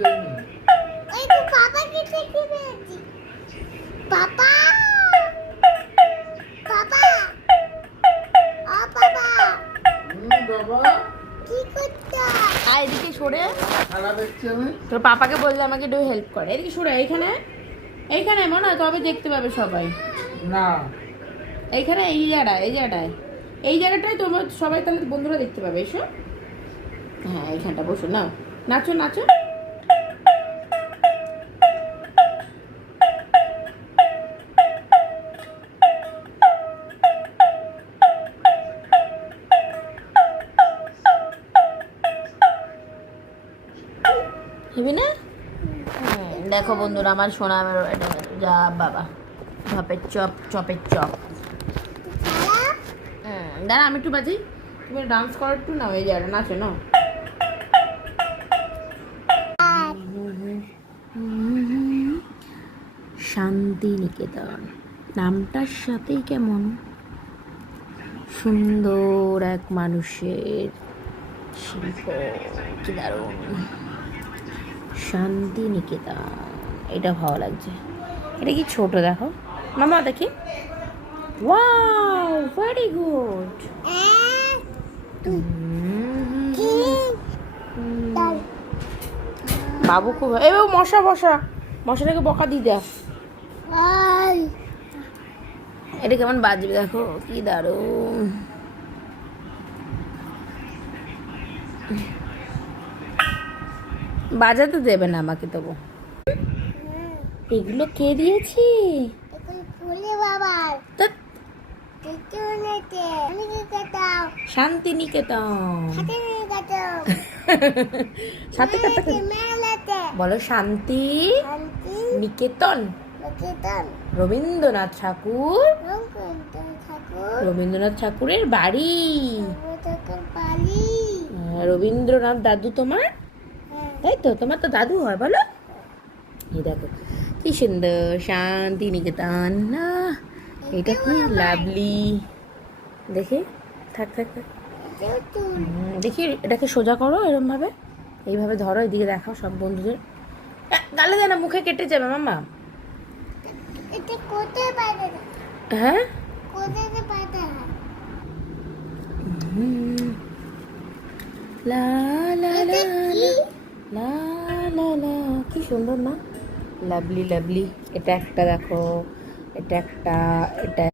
ওই তো পাপা কি থেকে পেয়েছি পাপা পাপা পাপা বাবা কি করছো? এদিকে সরে, খেলা দেখছি আমি। তোর পাপাকে বললে আমাকে একটু হেল্প করে। এদিকে সরে, এইখানে এইখানে মনে হয় তবে দেখতে পাবে সবাই। না এইখানে এই জায়গাটায় এই জায়গাটায় তোমার সবাই তাহলে বন্ধুরা দেখতে পাবে। এসো, হ্যাঁ এইখানটা বসো, নাও নাচো নাচো। হেবি না? দেখো বন্ধুরা, আমার সোনা আমার যা বাবা ঢপের চপ, চপের চপ। দাঁড়া আমি একটু বাজি, তুমি ডান্স করো একটু, নাও এই জায়গাটা নাচো, নাও। শান্তিনিকেতন নামটার সাথেই কেমন সুন্দর এক মানুষের শিল্প, কি দারুণ। শান্তিনিকেতন, এটা ভালো লাগছে। এটা কি ছোট, দেখো মামা দেখি। Wow, very good. বাবু খুব, এই বাবু মশা বসা, মশাটাকে বকা দিয়ে দেখ। এটা কেমন বাজবে দেখো, কি দারুণ। বাজাতে দেবে না আমাকে তবু। এগুলো কে দিয়েছি? ফুলে বাবার ধ্যাৎ, শান্তিনিকেতন। সাথে সাথে বলো শান্তি নিকেতন। রবীন্দ্রনাথ ঠাকুর, রবীন্দ্রনাথ ঠাকুরের বাড়ি। রবীন্দ্রনাথ দাদু তোমার, তাই তো? তোমার তো দাদু হয়, বলো। এই দেখো কি সুন্দর শান্তিনিকেতন না, এটা কি লাভলি। দেখি, থাক থাক থাক। দেখি এটাকে সোজা করো, এরকম ভাবে, এইভাবে ধরো, এদিকে দেখাও সব বন্ধুদের। গালে দেয় না, মুখে কেটে যাবে মামা। হ্যাঁ, লা লা লা লা লা লা, কি সুন্দর না, লাভলি লাভলি। এটা একটা দেখো, এটা একটা, এটা